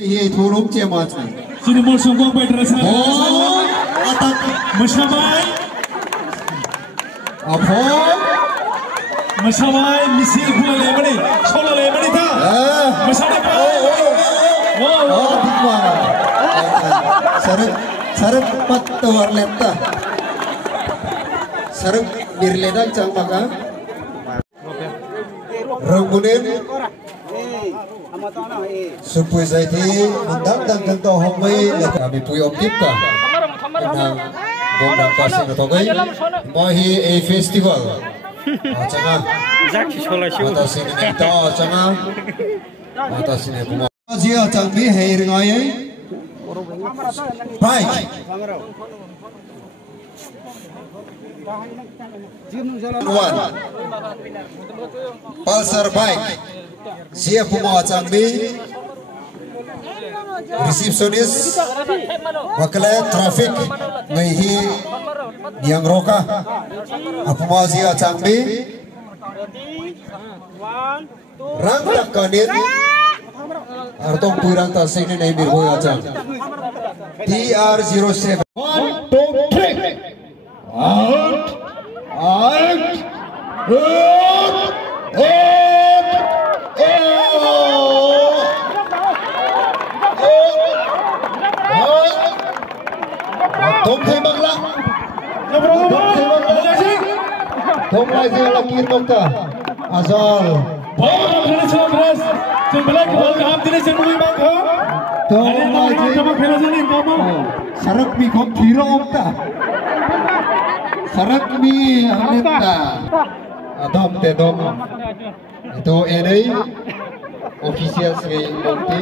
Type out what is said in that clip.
Ye thuruk che macam. Sini mau songkok berderasa. Oh, atak Masyamai, apa? masyamai misil gula lemani, solo lemani ta. Masyamai. Wow. Oh, tikma. Sarap pat tawar lenta. Sarap birledang cang maka. Ranggunin. Supaya jadi mendang ganto homai kami punya optik ka. Nang gondang pasir atau gay. Mahi a festival. Jangan. Atas ini kita jangan. Atas ini kuma. Jia jambi hair ngaya. Baik. One. Pulsar bike. Siap pemawa jambi. Resepsionis. Wakilnya trafik. Ngehi yang roka. Pemawa Zia jambi. Rang tak kanit. Artong purang tas ini naik birgo ya jang. TR07. 1, 2, 3. Out. Out. Tom thay bằng lặng. Tom lại giờ là kiên công ta. Azal. Sarak mi kok kira opta. Sarak mi aneta. Adom te dom. Itu ini official sekali nanti.